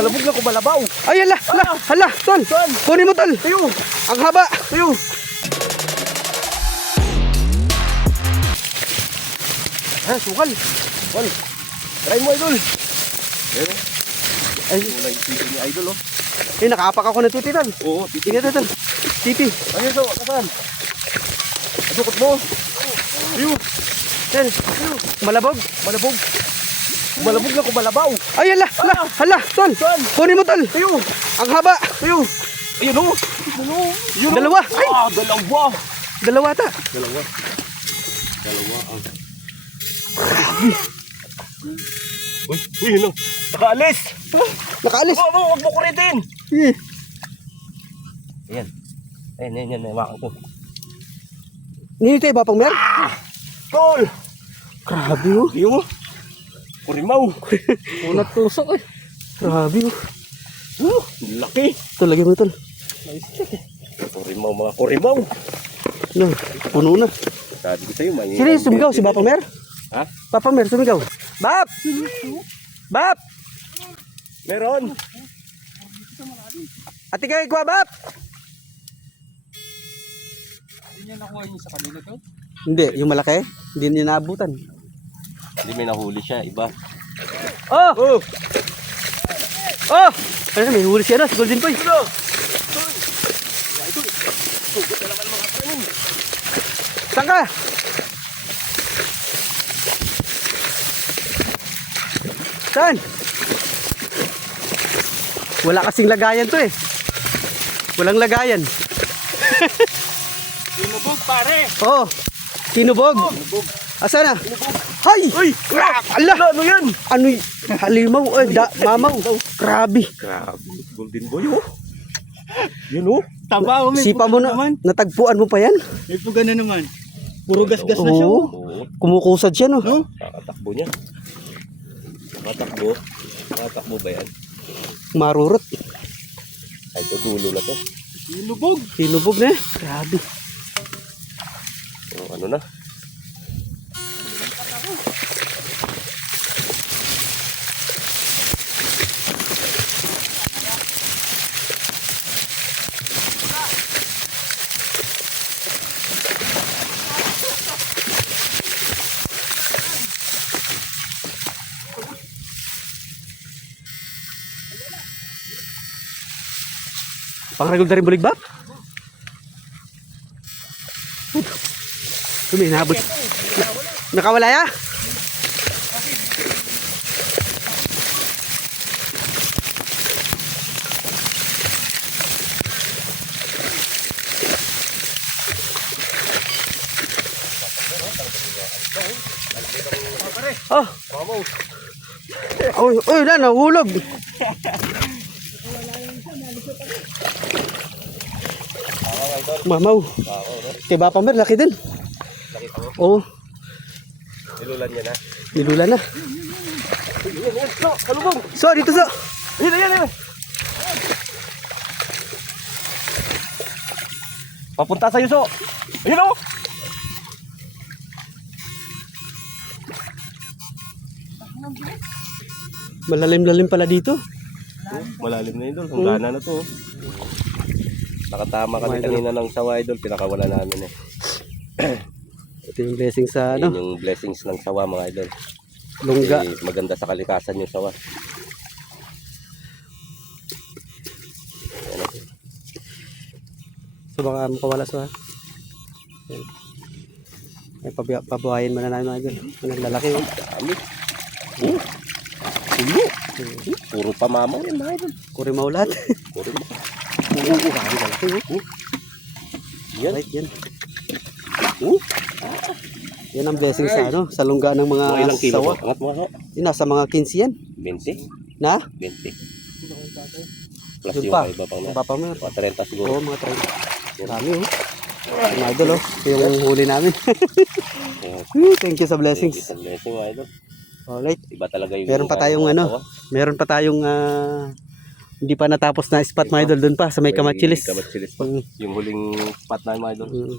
Kumalabog na kumalabaw. Ay, hala, tol. Kunin mo, tol. Tayo. Ang haba. Tayo. Sukal. Wal. Try mo, idol. Ayan. Ay, wala yung titi ni idol, oh. Eh, nakaapak ako ng titi, tol. Oo, titi. Tingnan, tol. Titi. Ayun, so, kasan? Adukot mo. Ayun. Tol. Malabog. Malabog. Kumalabog na kumalabaw. Ay, hala, tol. Kunin mo, tol. Tayo. Ang haba. Tayo. Ayun, oh. Ayun, oh. Dalawa. Ay. Dalawa. Dalawa ta. Dalawa. Uy, yun lang. Nakaalis. Nakaalis. Huwag mo kuritin. Eh. Ayan. Ayan. Hawakan ko. Ninito ba pang mer? Tol. Grabe, oh. Yung kurimaw. Unat tusok, eh. Grabe, oh. Laki. Tol, lagyan mo, tol. Kurimaw, mga kurimaw. No, puno na. Sabi ko sa'yo, may... Sino yung sumigaw? Si Papa Mer? Ha? Papa Mer, sumigaw. Bap! Bap! Meron. Ate kayo, kuha, Bap! Hindi niya nakuha niyo sa kanila to? Hindi, yung malaki. Hindi niya naabutan. Hindi, may nahuli siya, iba. Oh! Oh! Oh! Ano, may huli siya na, si Golden Boy. Saan ka? Saan? Wala kasing lagayan to, eh. Walang lagayan. Tinubog, pare! Oh, tinubog. Asa na? Hay! Uy! Ala! Ano yan? Ano y... Halimaw, mamaw. Grabe. Grabe, Golden Boy, oh. Yun, oh. Taba, may Sipa mo na, naman. natagpuan mo pa yan? May puga na naman. Puro gas-gas na siya. Oo. Oo. Kumukusad siya, no? No? Nakatakbo niya. Nakatakbo ba yan? Marurot. Ay, ito dulo na to. Nilubog. Tinubog na. Grabe. Oh, ano na? Pangragol na rin bulig ba? Nahabot. Nakawala ya? Oh. Oy, na nahulog. Mamaw. Kay Papa Mer, laki din. Nakita mo? Oo, Nilulan niya na. nilula na. No, kalubong! So, dito so. Ayan. Papunta sa'yo, so. Ayun, oh! Malalim-lalim pala dito. Malalim na idol. Kung gana na to. Nakatama kami kanina ng sawa idol. Pinakawala namin eh. Ito yung blessing sa Yun ano, yung blessings ng sawa mga idol. lungga. Eh, maganda sa kalikasan yung sawa. So baka makawala sa. Ayan. Ay, pabuhayin mo na namin mga idol. Ang lalaki, oh. Dami. Oh. Pulo. Puro pamamaw yan mga idol. Kurimaw lahat. Puro mo. Grabe lalaki, oh. Yan. Right, yan. Oh. Yan ang blessing sa ano, sa lungga ng mga Mga ilang kilo sawa. ba? Angat mo ako. Yun, nasa mga 15 yan. 20. Na? 20. Plus Doon yung pa. iba pang na. Papa Mer. Mga 30 siguro. Oo, mga 30. Marami, oh. Mga idol, oh. Ito yung huli namin. Thank you sa blessings. Isang blessing mga idol. Alright. Iba talaga yung... Meron pa tayong ano, meron pa tayong hindi pa natapos na spot mga idol doon pa sa may Kamachilis. Kamachilis pa. Mm. Yung huling spot na mga idol. Mm.